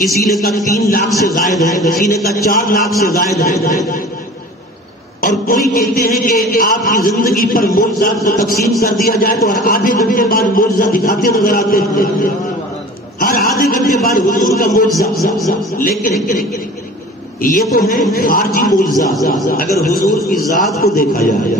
کسی نے کہا 3 لاکھ سے زائد ہے، کسی نے کہا 4 لاکھ سے زائد ہے، اور کوئی کہتے ہیں کہ آپ کی زندگی پر معجزات کو تقسیم کر دیا جائے تو ہر آدھے گھنٹے بعد معجزہ دکھاتے نظر آتے ہیں، ہر آدھے گھنٹے بعد حضور کا معجزہ. لیکن یہ تو ہے خارجی معجزہ. اگر حضور کی ذات کو دیکھا جائے،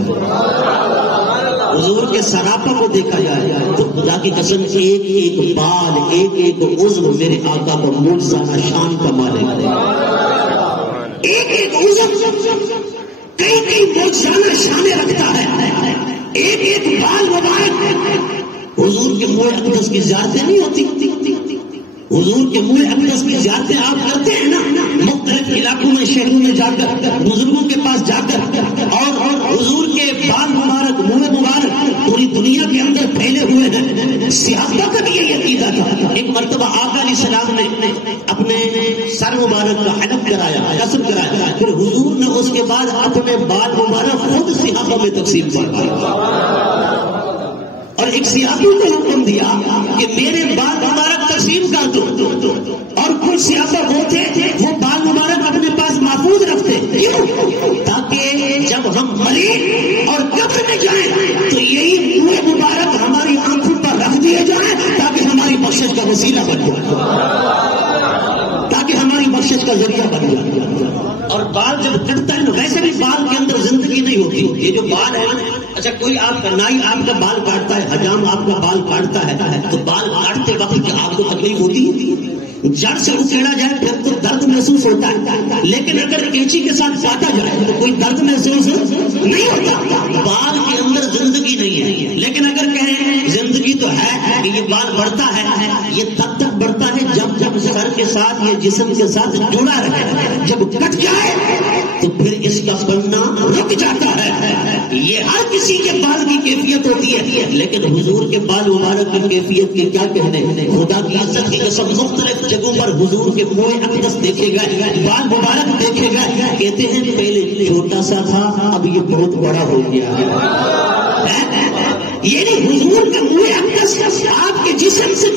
حضور کے سراپا کو دیکھا جائے تو خدا کی قسم ایک ایک بال، ایک ایک عضو میرے آقا کا معجزانہ شان کا مالک ہے. ایک ایک عضو کئی معجزانہ شانیں رکھتا ہے. ایک ایک بال مبارک. حضور کے منہ اقدس کی زیارتیں نہیں ہوتی، حضور کے منہ اقدس کی زیارتیں آپ کرتے ہیں نا، مختلف علاقوں میں شہروں میں جا کر، بزرگوں کے پاس جا کر، اور حضور کے بال مبارک، منہ مبارک پوری دنیا کے اندر پھیلے ہوئے ہیں. صحابہ کا بھی یہ عقیدہ تھا. ایک مرتبہ آقا علیہ السلام نے اپنے سر مبارک کا حلق کرایا، قسم کرایا، پھر حضور نے اس کے بعد اپنے بال مبارک خود صحابہ میں تقسیم فرمایا، اور ایک صحابی کو حکم دیا کہ میرے بال مبارک تقسیم کر دو. اور کچھ صحابہ وہ تھے وہ بال مبارک اپنے پاس محفوظ رکھتے، کیوں؟ تاکہ جب ہم مرے اور قبر میں جائیں تو یہی منہ مبارک ہماری آنکھوں پر رکھ دیے جائیں تاکہ ہماری بخشش کا وسیلہ بن جائے، تاکہ ہماری بخشش کا ذریعہ بن جائے. اور بال جب کٹتا ہے نا، ویسے بھی بال کے اندر زندگی نہیں ہوتی. یہ جو بال ہے نا، اچھا کوئی آپ کا نائی آپ کا بال کاٹتا ہے، حجام آپ کا بال کاٹتا ہے، تو بال کاٹتے وقت کیا آپ کو تکلیف ہوتی ہے؟ جڑ سے اکھیڑا جائے پھر تو درد محسوس ہوتا ہے، لیکن اگر کینچی کے ساتھ کاٹا جائے تو کوئی درد محسوس نہیں ہوتا. بال کے اندر زندگی نہیں ہے. لیکن اگر کہیں زندگی تو ہے کہ یہ بال بڑھتا ہے، یہ تب تک بڑھتا ہے جب سر کے ساتھ یہ جسم کے ساتھ جڑا رہے. جب کٹ جائے تو پھر اس کا بڑھنا رک جاتا ہے. یہ ہر کسی کے بال کی کیفیت ہوتی ہے، لیکن حضور کے بال مبارک کی کیفیت کے کیا کہنے. خدا کی عزت کی قسم مختلف جگہوں پر حضور کے منہ اقدس دیکھے گئے، بال مبارک دیکھے گئے. کہتے ہیں پہلے چھوٹا سا تھا، اب یہ بہت بڑا ہو گیا ہے. یعنی حضور کا منہ اقدس آپ کے جسم سے